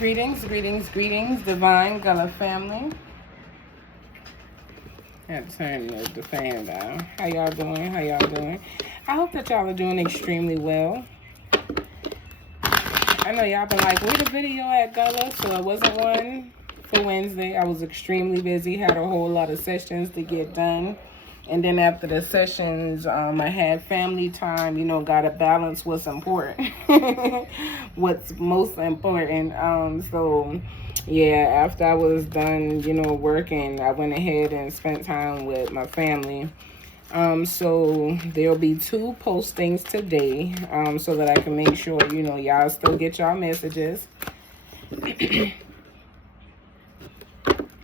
Greetings, greetings, greetings, Divine Gullah family. Had to turn the fan down. How y'all doing? How y'all doing? I hope that y'all are doing extremely well. I know y'all been like, where the video at, Gullah? So it wasn't one for Wednesday. I was extremely busy, had a whole lot of sessions to get done. And then after the sessions, I had family time, you know, got to balance what's important, what's most important. So, yeah, after I was done, you know, working, I went ahead and spent time with my family. So there'll be 2 postings today, so that I can make sure, you know, y'all still get y'all messages.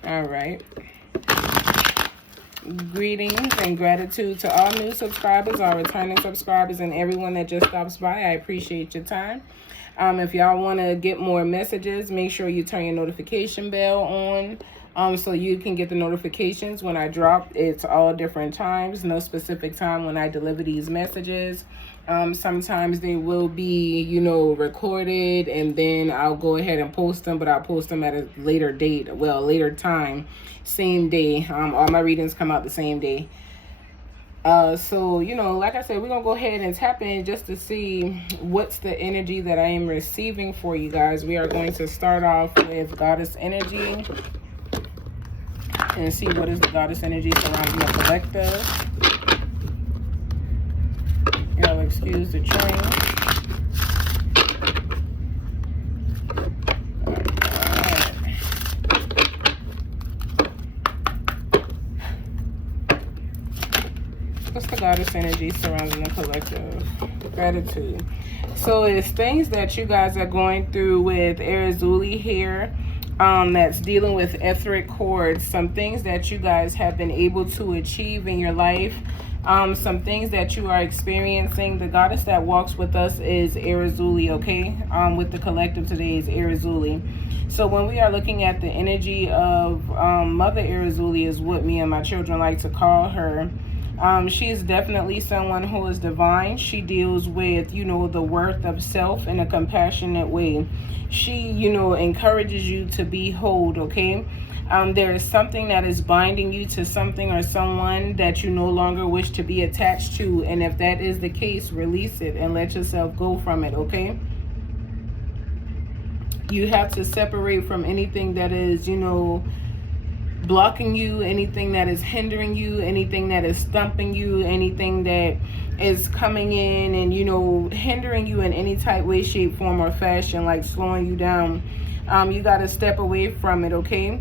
All right. Greetings and gratitude to all new subscribers, all returning subscribers, and everyone that just stops by. I appreciate your time. If y'all want to get more messages, make sure you turn your notification bell on, so you can get the notifications when I drop. It's all different times, no specific time when I deliver these messages. Sometimes they will be, you know, recorded, and then I'll go ahead and post them, but I'll post them at a later date, well, later time, same day. All my readings come out the same day. So, you know, like I said, we're going to go ahead and tap in just to see what's the energy that I am receiving for you guys. We are going to start off with Goddess energy and see what is the Goddess energy surrounding the collective. Y'all excuse the train. What's the Goddess energy surrounding the collective? Gratitude. So it's things that you guys are going through with Arizuli here, that's dealing with etheric cords. Some things that you guys have been able to achieve in your life. Some things that you are experiencing. The goddess that walks with us is Arizuli, okay? With the collective today is Arizuli. So when we are looking at the energy of Mother Arizuli, is what me and my children like to call her. She is definitely someone who is divine. She deals with, you know, the worth of self in a compassionate way. She, you know, encourages you to be whole, okay? There is something that is binding you to something or someone that you no longer wish to be attached to. And if that is the case, release it and let yourself go from it, okay? You have to separate from anything that is, you know, blocking you, anything that is hindering you, anything that is stumping you, anything that is coming in and, you know, hindering you in any type, way, shape, form, or fashion, like slowing you down. You got to step away from it, okay?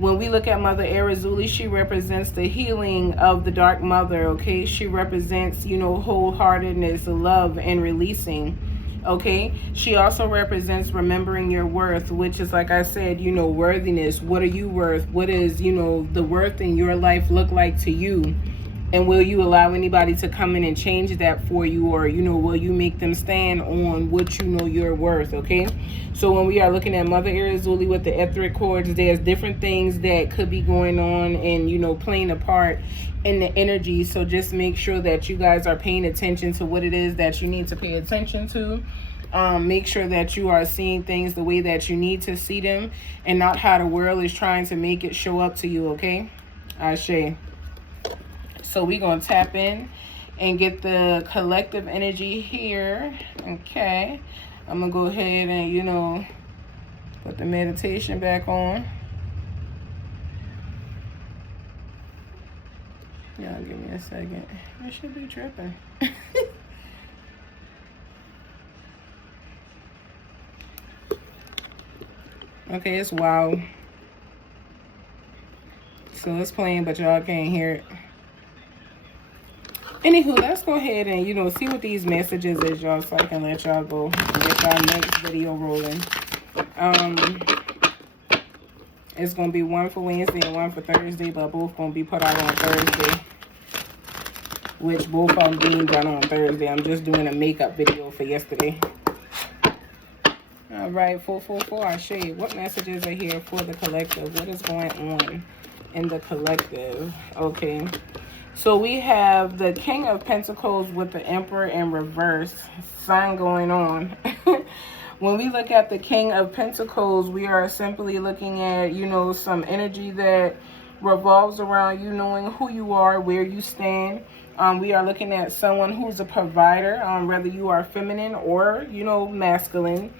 When we look at Mother Arizuli, she represents the healing of the Dark Mother, okay? She represents, you know, wholeheartedness, love, and releasing, okay? She also represents remembering your worth, which is, like I said, you know, worthiness. What are you worth? What is, you know, the worth in your life look like to you? And will you allow anybody to come in and change that for you? Or, you know, will you make them stand on what you know you're worth, okay? So when we are looking at Mother Arizuli with the etheric cords, there's different things that could be going on and, you know, playing a part in the energy. So just make sure that you guys are paying attention to what it is that you need to pay attention to. Make sure that you are seeing things the way that you need to see them and not how the world is trying to make it show up to you, okay? Ashe. So we're going to tap in and get the collective energy here. Okay. I'm going to go ahead and, you know, put the meditation back on. Y'all give me a second. I should be tripping. Okay, it's wild. So it's playing, but y'all can't hear it. Anywho, let's go ahead and, you know, see what these messages is, y'all, so I can let y'all go and get our next video rolling. It's going to be one for Wednesday and one for Thursday, but both going to be put out on Thursday, which both of them being done on Thursday. I'm just doing a makeup video for yesterday. All right, 444, Ashe. What messages are here for the collective? What is going on in the collective? Okay. So we have the King of Pentacles with the Emperor in reverse. Sun going on. When we look at the King of Pentacles, we are simply looking at, you know, some energy that revolves around you knowing who you are, where you stand. We are looking at someone who's a provider, whether you are feminine or, you know, masculine.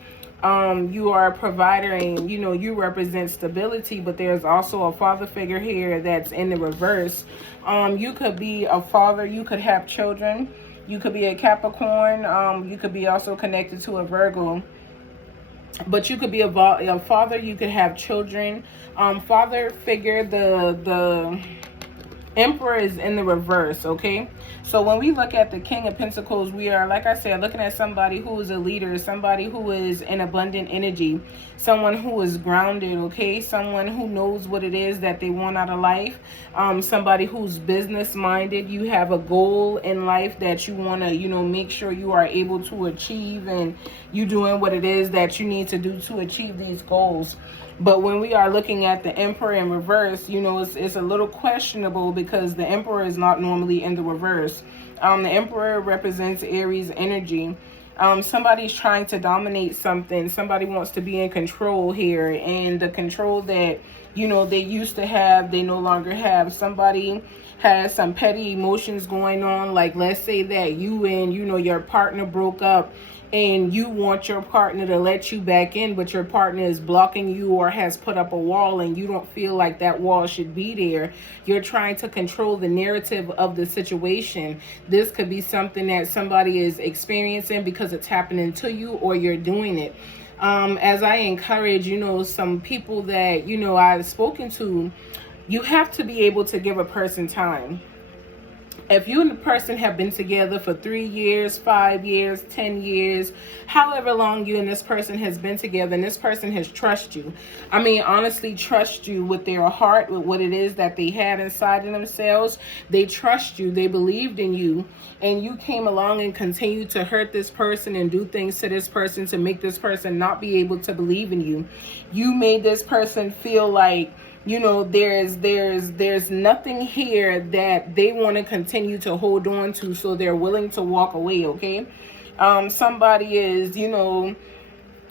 You are a provider and, you know, you represent stability, but there's also a father figure here that's in the reverse. You could be a father, you could have children, you could be a Capricorn, you could be also connected to a Virgo. But you could be a father, you could have children. Father figure, the Emperor is in the reverse, okay? So when we look at the King of Pentacles, we are, like I said, looking at somebody who is a leader, somebody who is in abundant energy, someone who is grounded, okay? Someone who knows what it is that they want out of life, somebody who's business-minded. You have a goal in life that you want to, you know, make sure you are able to achieve, and you doing what it is that you need to do to achieve these goals. But when we are looking at the Emperor in reverse, you know, it's a little questionable because the Emperor is not normally in the reverse. The Emperor represents Aries energy. Somebody's trying to dominate something. Somebody wants to be in control here. And the control that, you know, they used to have, they no longer have. Somebody has some petty emotions going on. Like, let's say that you and, you know, your partner broke up, and you want your partner to let you back in, but your partner is blocking you or has put up a wall and you don't feel like that wall should be there. You're trying to control the narrative of the situation. This could be something that somebody is experiencing because it's happening to you, or you're doing it. As I encourage, you know, some people that, you know, I've spoken to, you have to be able to give a person time. If you and the person have been together for 3 years, 5 years, 10 years, however long you and this person has been together, and this person has trusted you, I mean, honestly, trust you with their heart, with what it is that they had inside of themselves. They trust you. They believed in you. And you came along and continued to hurt this person and do things to this person to make this person not be able to believe in you. You made this person feel like, you know, there's nothing here that they want to continue to hold on to, so they're willing to walk away, okay? Somebody is, you know,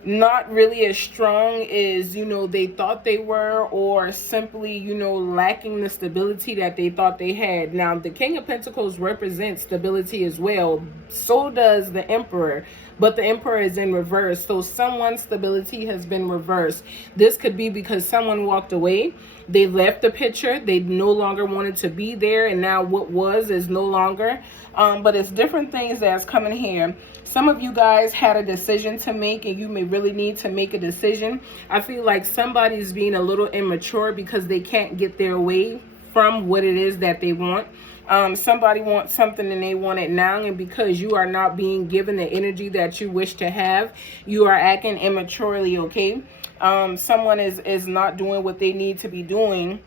not really as strong as, you know, they thought they were, or simply, you know, lacking the stability that they thought they had. Now, the King of Pentacles represents stability as well. So does the Emperor, but the Emperor is in reverse. So someone's stability has been reversed. This could be because someone walked away. They left the picture. They no longer wanted to be there, and now what was is no longer. But it's different things that's coming here. Some of you guys had a decision to make, and you may really need to make a decision. I feel like somebody's being a little immature because they can't get their way from what it is that they want. Somebody wants something and they want it now, and because you are not being given the energy that you wish to have, you are acting immaturely, okay? Someone is not doing what they need to be doing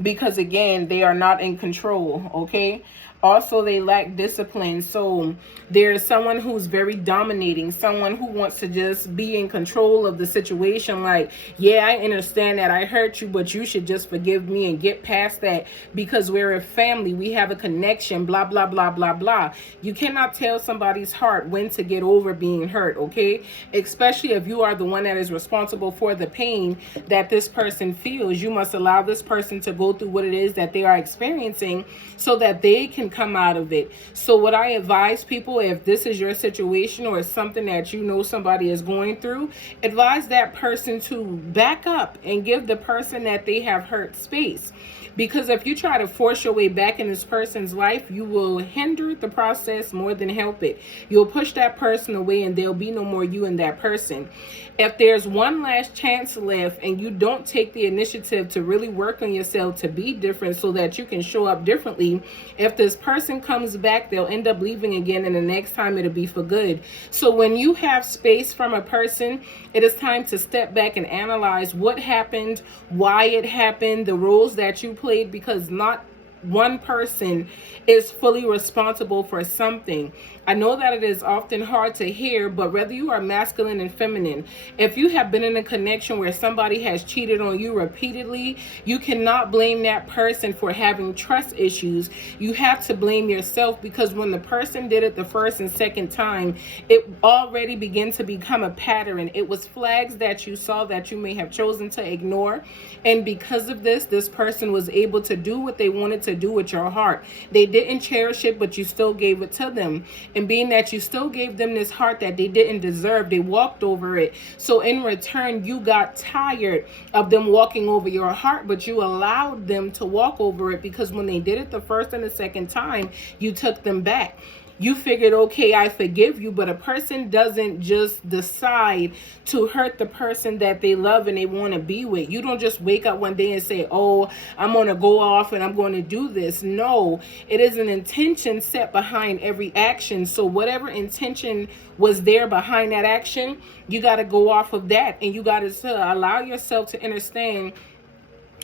because, again, they are not in control, okay? Also, they lack discipline. So there's someone who's very dominating, someone who wants to just be in control of the situation. Like, yeah, I understand that I hurt you, but you should just forgive me and get past that because we're a family. We have a connection, blah, blah, blah, blah, blah. You cannot tell somebody's heart when to get over being hurt, okay? Especially if you are the one that is responsible for the pain that this person feels. You must allow this person to go through what it is that they are experiencing so that they can come out of it. So what I advise people, if this is your situation or something that you know somebody is going through, advise that person to back up and give the person that they have hurt space. Because if you try to force your way back in this person's life, you will hinder the process more than help it. You'll push that person away and there'll be no more you and that person. If there's one last chance left and you don't take the initiative to really work on yourself to be different so that you can show up differently, if this person comes back, they'll end up leaving again, and the next time it'll be for good. So when you have space from a person, it is time to step back and analyze what happened, why it happened, the roles that you played, because not one person is fully responsible for something. I know that it is often hard to hear, but whether you are masculine and feminine, if you have been in a connection where somebody has cheated on you repeatedly, you cannot blame that person for having trust issues. You have to blame yourself, because when the person did it the first and second time, it already began to become a pattern. It was flags that you saw that you may have chosen to ignore. And because of this person was able to do what they wanted to do with your heart. They didn't cherish it, but you still gave it to them. And being that you still gave them this heart that they didn't deserve, they walked over it. So in return, you got tired of them walking over your heart, but you allowed them to walk over it, because when they did it the first and the second time, you took them back. You figured, okay, I forgive you, but a person doesn't just decide to hurt the person that they love and they want to be with. You don't just wake up one day and say, oh, I'm going to go off and I'm going to do this. No, it is an intention set behind every action. So whatever intention was there behind that action, you got to go off of that, and you got to allow yourself to understand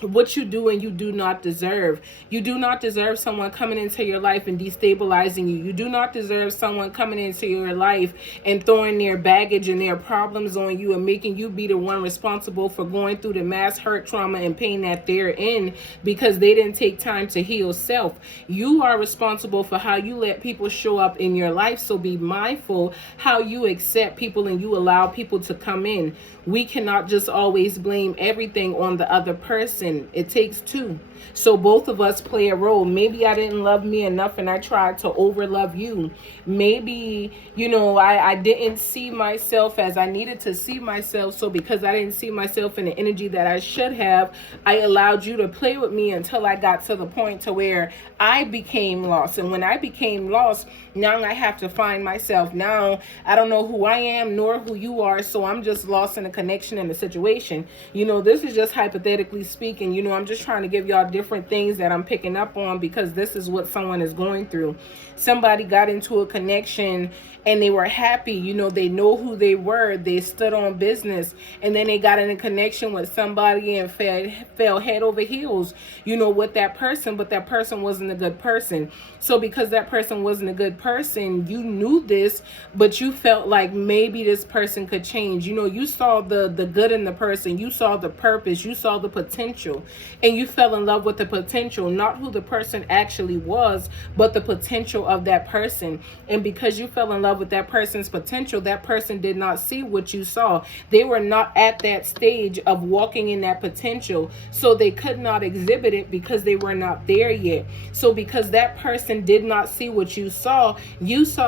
what you do and you do not deserve. You do not deserve someone coming into your life and destabilizing you. You do not deserve someone coming into your life and throwing their baggage and their problems on you and making you be the one responsible for going through the mass hurt, trauma, and pain that they're in, because they didn't take time to heal self. You are responsible for how you let people show up in your life. So be mindful how you accept people and you allow people to come in. We cannot just always blame everything on the other person. It takes two. So both of us play a role. Maybe I didn't love me enough and I tried to overlove you. Maybe, I didn't see myself as I needed to see myself. So because I didn't see myself in the energy that I should have, I allowed you to play with me until I got to the point to where I became lost. And when I became lost, now I have to find myself. Now I don't know who I am nor who you are. So I'm just lost in a connection in the situation. This is just hypothetically speaking. I'm just trying to give y'all different things that I'm picking up on, because this is what someone is going through. Somebody got into a connection and they were happy. They know who they were. They stood on business, and then they got in a connection with somebody and fell head over heels, with that person, but that person wasn't a good person. So because that person wasn't a good person, you knew this, but you felt like maybe this person could change. You saw the good in the person. You saw the purpose. You saw the potential, and you fell in love with the potential, not who the person actually was, but the potential of that person. And because you fell in love with that person's potential, that person did not see what you saw. They were not at that stage of walking in that potential, so they could not exhibit it because they were not there yet. So because that person did not see what you saw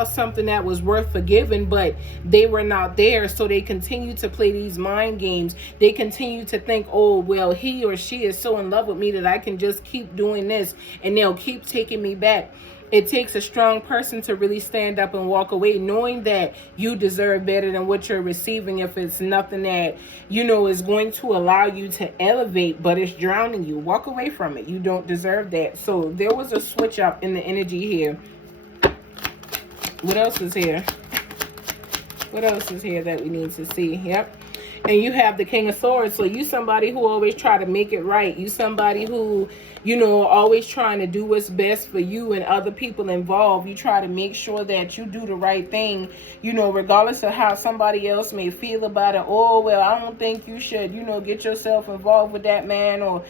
something that was worth forgiving, but they were not there. So they continue to play these mind games. They continue to think, oh, well, he or she is so in love with me that I can just keep doing this and they'll keep taking me back. It takes a strong person to really stand up and walk away, knowing that you deserve better than what you're receiving. If it's nothing that, is going to allow you to elevate, but it's drowning you, walk away from it. You don't deserve that. So there was a switch up in the energy here. What else is here? What else is here that we need to see? Yep. And you have the King of Swords. So you somebody who always try to make it right. You somebody who, always trying to do what's best for you and other people involved. You try to make sure that you do the right thing, regardless of how somebody else may feel about it. Oh, well, I don't think you should, get yourself involved with that man. Or,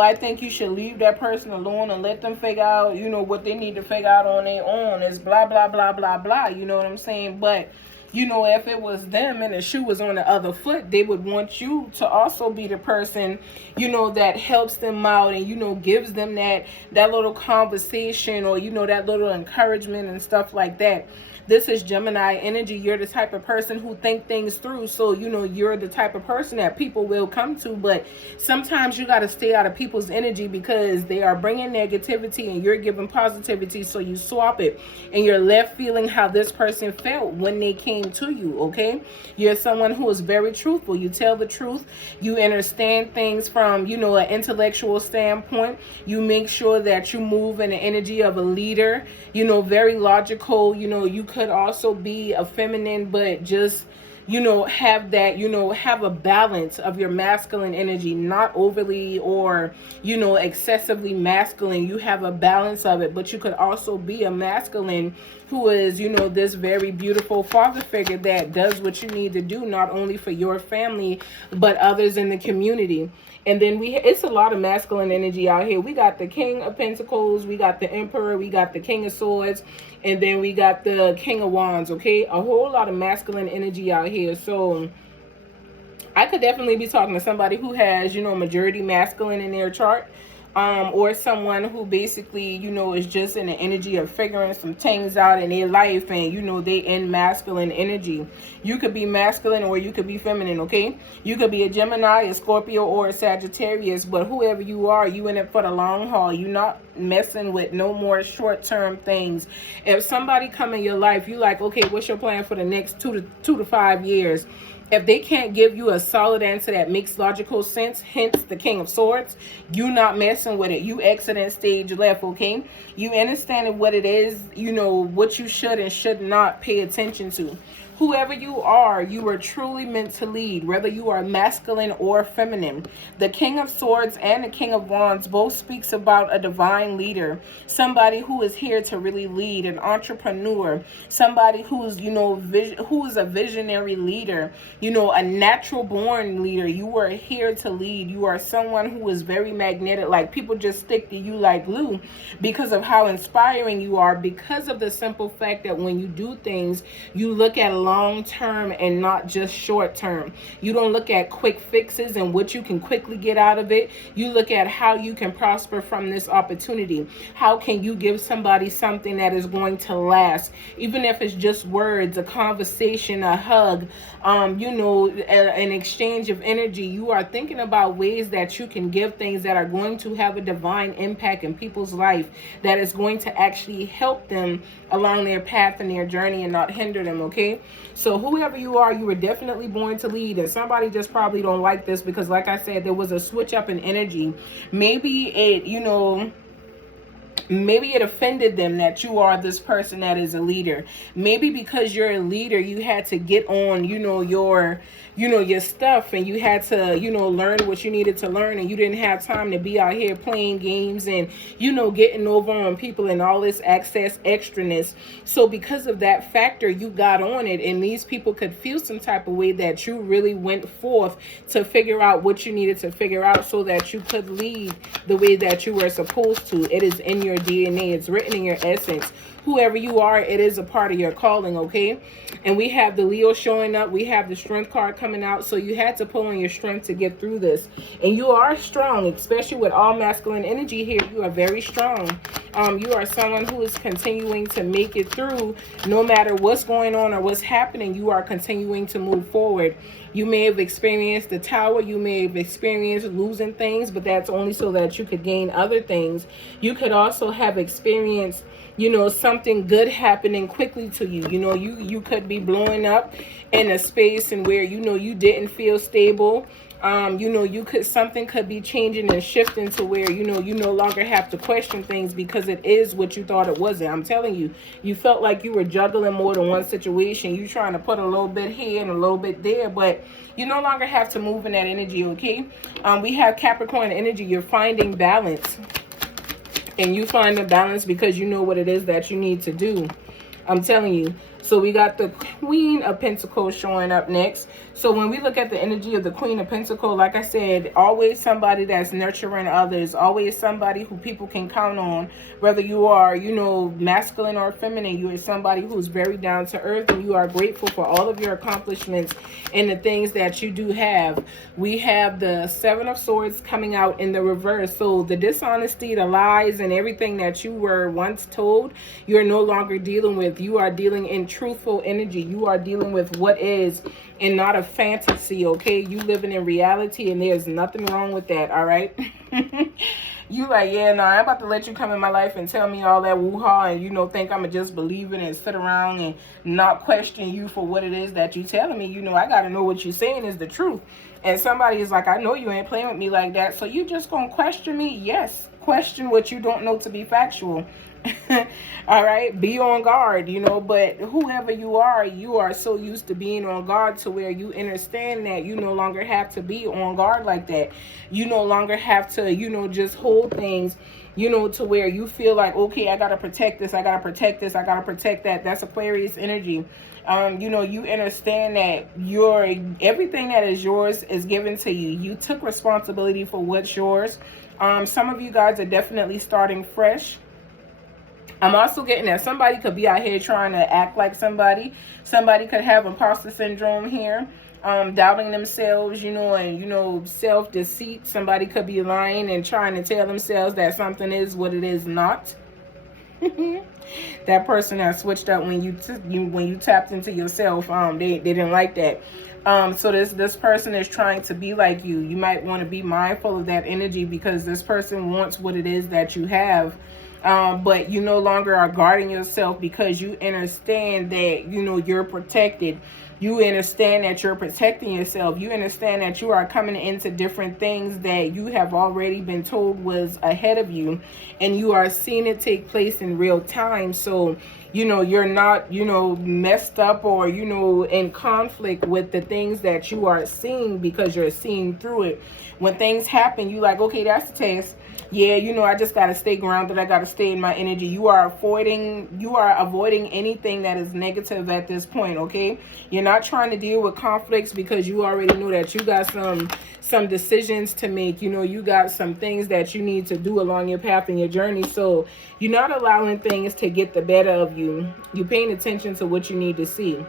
I think you should leave that person alone and let them figure out, what they need to figure out on their own. It's blah, blah, blah, blah, blah. You know what I'm saying? But if it was them and the shoe was on the other foot, they would want you to also be the person, that helps them out and, gives them that little conversation or, that little encouragement and stuff like that. This is Gemini energy. You're the type of person who think things through. So, you're the type of person that people will come to. But sometimes you got to stay out of people's energy because they are bringing negativity and you're giving positivity. So you swap it and you're left feeling how this person felt when they came to you. Okay. You're someone who is very truthful. You tell the truth. You understand things from, an intellectual standpoint. You make sure that you move in the energy of a leader, very logical. You could also be a feminine, but just have that, have a balance of your masculine energy, not overly or, excessively masculine. You have a balance of it, but you could also be a masculine who is, this very beautiful father figure that does what you need to do, not only for your family, but others in the community. And then it's a lot of masculine energy out here. We got the King of Pentacles, we got the Emperor, we got the King of Swords, and then we got the King of Wands, okay? A whole lot of masculine energy out here. So I could definitely be talking to somebody who has, majority masculine in their chart. Or someone who basically, is just in the energy of figuring some things out in their life, and, they in masculine energy. You could be masculine or you could be feminine, okay? You could be a Gemini, a Scorpio, or a Sagittarius, but whoever you are, you in it for the long haul. You're not messing with no more short-term things. If somebody come in your life, you like, okay, what's your plan for the next 2 to 5 years? If they can't give you a solid answer that makes logical sense, hence the King of Swords, you not messing with it. You exiting stage left, okay? You understanding what it is, what you should and should not pay attention to. Whoever you are truly meant to lead, whether you are masculine or feminine. The King of Swords and the King of Wands both speaks about a divine leader, somebody who is here to really lead, an entrepreneur, somebody who's, who is a visionary leader, a natural born leader. You are here to lead. You are someone who is very magnetic, like people just stick to you like glue because of how inspiring you are, because of the simple fact that when you do things, you look at long term and not just short term. You don't look at quick fixes and what you can quickly get out of it. You look at how you can prosper from this opportunity. How can you give somebody something that is going to last, even if it's just words, a conversation, a hug, an exchange of energy. You are thinking about ways that you can give things that are going to have a divine impact in people's life, that is going to actually help them along their path and their journey and not hinder them, okay? So whoever you are, you were definitely born to lead. And somebody just probably don't like this because, like I said, there was a switch up in energy. Maybe maybe it offended them that you are this person that is a leader. Maybe because you're a leader, you had to get on, your stuff, and you had to, learn what you needed to learn, and you didn't have time to be out here playing games and, getting over on people and all this excess extraness. So because of that factor, you got on it, and these people could feel some type of way that you really went forth to figure out what you needed to figure out so that you could lead the way that you were supposed to. It is in your DNA. It's written in your essence. Whoever you are, it is a part of your calling, okay? And we have the Leo showing up. We have the Strength card coming out. So you had to pull on your strength to get through this. And you are strong, especially with all masculine energy here. You are very strong. You are someone who is continuing to make it through no matter what's going on or what's happening. You are continuing to move forward. You may have experienced the tower. You may have experienced losing things, but that's only so that you could gain other things. You could also have experienced something good happening quickly to you. You could be blowing up in a space and where, you didn't feel stable. Something could be changing and shifting to where, you no longer have to question things because it is what you thought it wasn't. I'm telling you, you felt like you were juggling more than one situation. You trying to put a little bit here and a little bit there, but you no longer have to move in that energy, okay? We have Capricorn energy. You're finding balance. And you find the balance because you know what it is that you need to do. I'm telling you. So we got the Queen of Pentacles showing up next. So when we look at the energy of the Queen of Pentacles, like I said, always somebody that's nurturing others, always somebody who people can count on, whether you are, masculine or feminine. You are somebody who's very down to earth, and you are grateful for all of your accomplishments and the things that you do have. We have the Seven of Swords coming out in the reverse. So the dishonesty, the lies, and everything that you were once told, you're no longer dealing with. You are dealing in truthful energy. You are dealing with what is and not a fantasy, okay? You living in reality, and there's nothing wrong with that, all right? You like, yeah, no, I'm about to let you come in my life and tell me all that woo-ha and, think I'm going to just believe it and sit around and not question you for what it is that you telling me. I got to know what you're saying is the truth. And somebody is like, I know you ain't playing with me like that, so you just going to question me? Yes, question what you don't know to be factual. All right, be on guard, but whoever you are so used to being on guard to where you understand that you no longer have to be on guard like that. You no longer have to, just hold things, to where you feel like, okay, I got to protect this, I got to protect this, I got to protect that. That's Aquarius energy. You understand that everything that is yours is given to you. You took responsibility for what's yours. Some of you guys are definitely starting fresh. I'm also getting that somebody could be out here trying to act like somebody. Somebody could have imposter syndrome here, doubting themselves, and, self-deceit. Somebody could be lying and trying to tell themselves that something is what it is not. That person that switched up when you tapped into yourself, they didn't like that. So this person is trying to be like you. You might want to be mindful of that energy because this person wants what it is that you have. But you no longer are guarding yourself because you understand that, you're protected. You understand that you're protecting yourself. You understand that you are coming into different things that you have already been told was ahead of you, and you are seeing it take place in real time. So, you're not, messed up or, in conflict with the things that you are seeing because you're seeing through it. When things happen, you like, okay, that's the test. Yeah, I just got to stay grounded. I got to stay in my energy. You are avoiding anything that is negative at this point, okay? You're not trying to deal with conflicts because you already know that you got some decisions to make. You got some things that you need to do along your path and your journey. So you're not allowing things to get the better of you. You're paying attention to what you need to see.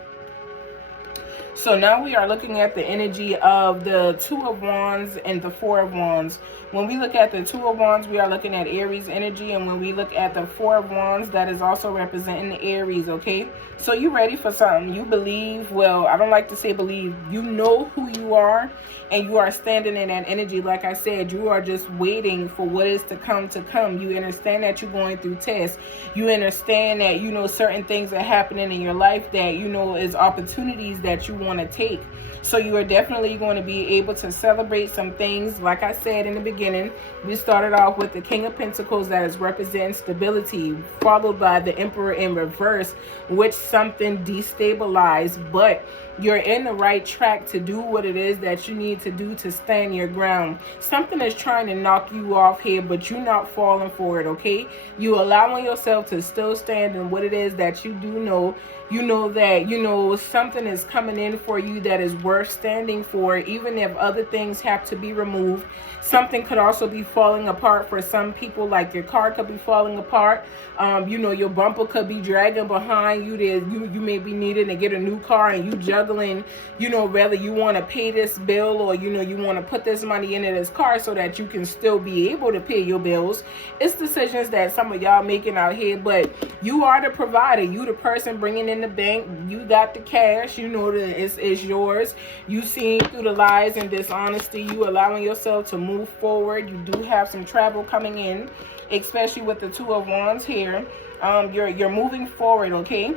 So now we are looking at the energy of the Two of Wands and the Four of Wands. When we look at the Two of Wands, we are looking at Aries energy. And when we look at the Four of Wands, that is also representing the Aries, okay? So you ready for something. You believe, well, I don't like to say believe. You know who you are, and you are standing in that energy. Like I said, you are just waiting for what is to come to come. You understand that you're going through tests. You understand that, certain things are happening in your life that, is opportunities that you want to take. So you are definitely going to be able to celebrate some things. Like I said in the beginning, we started off with the King of Pentacles that is representing stability, followed by the Emperor in reverse, which something destabilized, but you're in the right track to do what it is that you need to do to stand your ground. Something is trying to knock you off here, but you're not falling for it, okay? You allowing yourself to still stand in what it is that you do know. You know that, something is coming in for you that is worth standing for, even if other things have to be removed. Something could also be falling apart for some people, like your car could be falling apart. Your bumper could be dragging behind you. You may be needing to get a new car, and you juggling, whether you want to pay this bill or, you want to put this money into this car so that you can still be able to pay your bills. It's decisions that some of y'all making out here, but you are the provider. You the person bringing in the bank. You got the cash. It's yours. You seeing through the lies and dishonesty. You allowing yourself to move forward. You do have some travel coming in, especially with the Two of Wands here. You're moving forward, okay?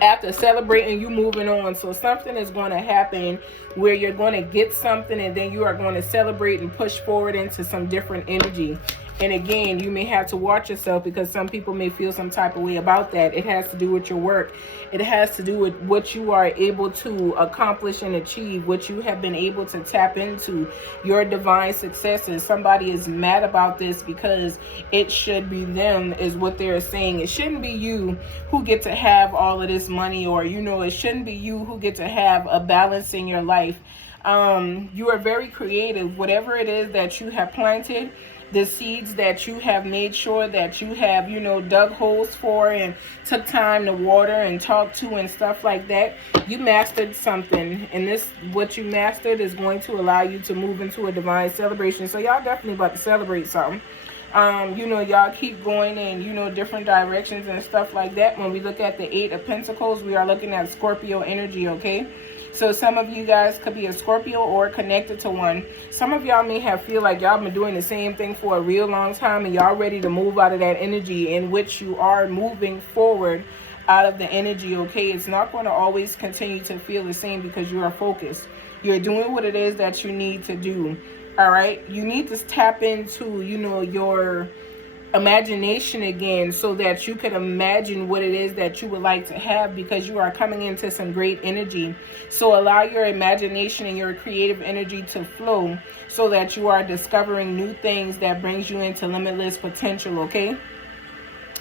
After celebrating, you moving on. So something is going to happen where you're going to get something, and then you are going to celebrate and push forward into some different energy. And again, you may have to watch yourself because some people may feel some type of way about that. It has to do with your work. It has to do with what you are able to accomplish and achieve, what you have been able to tap into, your divine successes. Somebody is mad about this because it should be them, is what they're saying. It shouldn't be you who get to have all of this money, or, it shouldn't be you who get to have a balance in your life. You are very creative. Whatever it is that you have planted, the seeds that you have made sure that you have, dug holes for and took time to water and talk to and stuff like that, you mastered something. And what you mastered is going to allow you to move into a divine celebration. So y'all definitely about to celebrate something. Y'all keep going in, different directions and stuff like that. When we look at the Eight of Pentacles, we are looking at Scorpio energy, okay? So some of you guys could be a Scorpio or connected to one. Some of y'all may feel like y'all been doing the same thing for a real long time, and y'all ready to move out of that energy in which you are moving forward out of the energy, okay? It's not going to always continue to feel the same because you are focused. You're doing what it is that you need to do, all right? You need to tap into, your imagination again, so that you could imagine what it is that you would like to have, because you are coming into some great energy. So allow your imagination and your creative energy to flow, so that you are discovering new things that brings you into limitless potential, okay?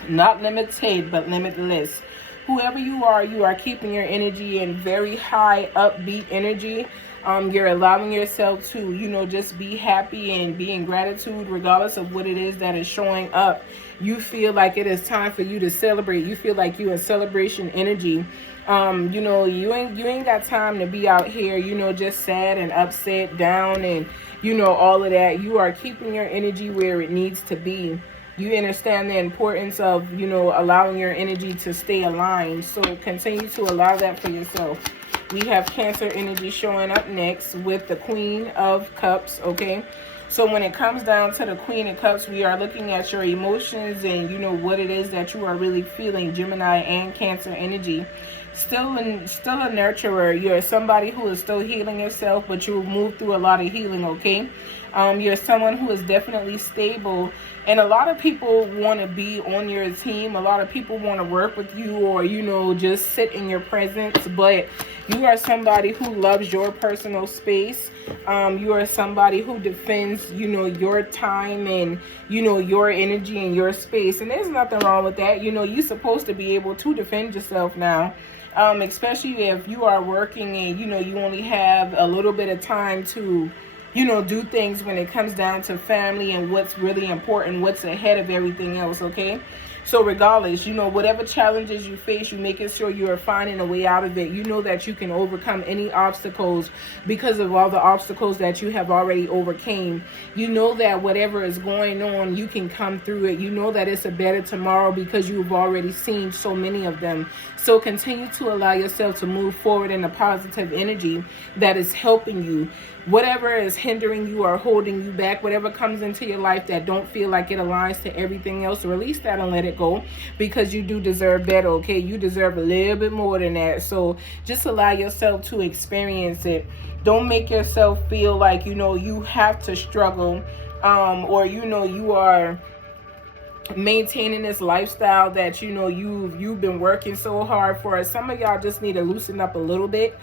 Not limited, but limitless. Whoever you are keeping your energy in very high upbeat energy. You're allowing yourself to, just be happy and be in gratitude regardless of what it is that is showing up. You feel like it is time for you to celebrate. You feel like you're in celebration energy. You ain't got time to be out here, just sad and upset, down, and all of that. You are keeping your energy where it needs to be. You understand the importance of, allowing your energy to stay aligned. So continue to allow that for yourself. We have Cancer energy showing up next with the Queen of Cups, okay? So when it comes down to the Queen of Cups, we are looking at your emotions and, what it is that you are really feeling, Gemini and Cancer energy. Still a nurturer. You're somebody who is still healing yourself, but you will move through a lot of healing, okay? You're someone who is definitely stable, and a lot of people want to be on your team. A lot of people want to work with you, or just sit in your presence, but you are somebody who loves your personal space. You are somebody who defends your time and your energy and your space, and there's nothing wrong with that. You're supposed to be able to defend yourself now. Especially if you are working and you only have a little bit of time to do things when it comes down to family and what's really important, what's ahead of everything else, okay? So regardless, whatever challenges you face, you making sure you are finding a way out of it. You know that you can overcome any obstacles because of all the obstacles that you have already overcame. You know that whatever is going on, you can come through it. You know that it's a better tomorrow because you've already seen so many of them. So continue to allow yourself to move forward in a positive energy that is helping you. Whatever is hindering you or holding you back, whatever comes into your life that don't feel like it aligns to everything else, release that and let it go, because you do deserve better, okay? You deserve a little bit more than that. So just allow yourself to experience it. Don't make yourself feel like, you have to struggle, or, you are maintaining this lifestyle that you've been working so hard for. Some of y'all just need to loosen up a little bit,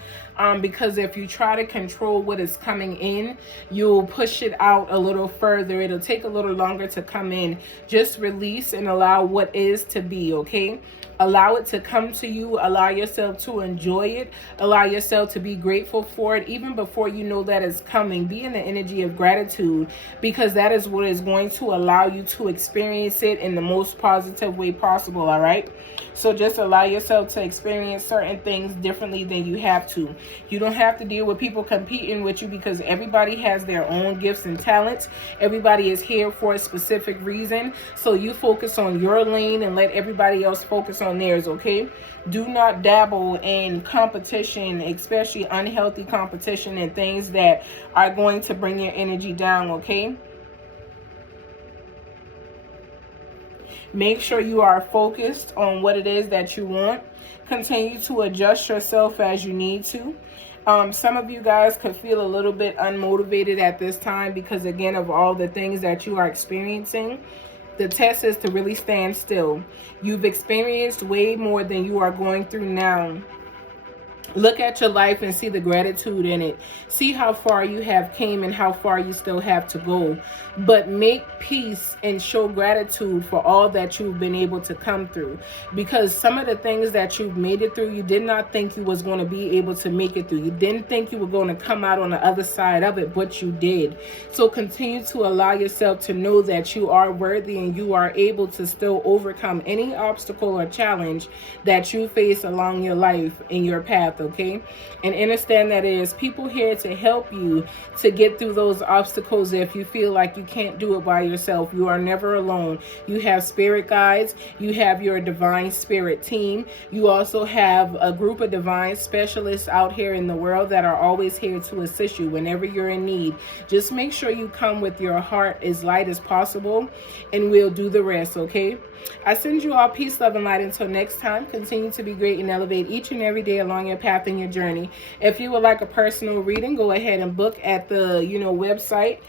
because if you try to control what is coming in, you'll push it out a little further. It'll take a little longer to come in. Just release and allow what is to be, okay? Allow it to come to you. Allow yourself to enjoy it. Allow yourself to be grateful for it even before you know that it's coming. Be in the energy of gratitude, because that is what is going to allow you to experience it in the most positive way possible, all right? So just allow yourself to experience certain things differently than you have to. You don't have to deal with people competing with you, because everybody has their own gifts and talents. Everybody is here for a specific reason. So you focus on your lane and let everybody else focus on theirs, okay? Do not dabble in competition, especially unhealthy competition and things that are going to bring your energy down, okay? Make sure you are focused on what it is that you want. Continue to adjust yourself as you need to. Some of you guys could feel a little bit unmotivated at this time because, again, of all the things that you are experiencing. The test is to really stand still. You've experienced way more than you are going through now. Look at your life and see the gratitude in it. See how far you have came and how far you still have to go. But make peace and show gratitude for all that you've been able to come through. Because some of the things that you've made it through, you did not think you was going to be able to make it through. You didn't think you were going to come out on the other side of it, but you did. So continue to allow yourself to know that you are worthy and you are able to still overcome any obstacle or challenge that you face along your life in your path. Okay, and understand that there's people here to help you to get through those obstacles. If you feel like you can't do it by yourself, you are never alone. You have spirit guides, you have your divine spirit team, you also have a group of divine specialists out here in the world that are always here to assist you whenever you're in need. Just make sure you come with your heart as light as possible, and we'll do the rest. Okay, I send you all peace, love, and light. Until next time, continue to be great and elevate each and every day along your path in your journey. If you would like a personal reading, go ahead and book at the website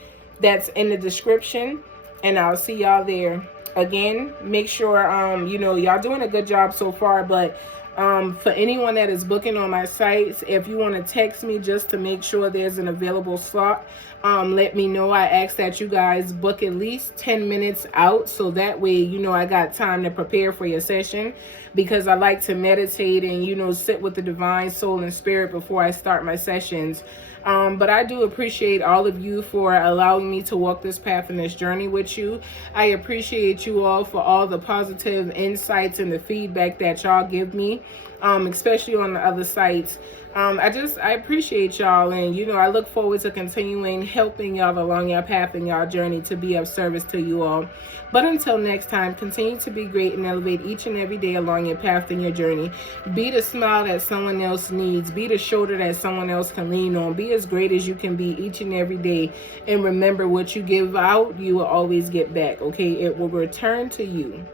that's in the description. And I'll see y'all there. Again, make sure y'all doing a good job so far, but for anyone that is booking on my sites, if you want to text me just to make sure there's an available slot, let me know. I ask that you guys book at least 10 minutes out, so that way I got time to prepare for your session, because I like to meditate and sit with the divine soul and spirit before I start my sessions. But I do appreciate all of you for allowing me to walk this path and this journey with you. I appreciate you all for all the positive insights and the feedback that y'all give me, especially on the other sites. I appreciate y'all, and I look forward to continuing helping y'all along your path and y'all journey to be of service to you all. But until next time, continue to be great and elevate each and every day along your path and your journey. Be the smile that someone else needs. Be the shoulder that someone else can lean on. Be as great as you can be each and every day. And remember, what you give out, you will always get back, okay? It will return to you.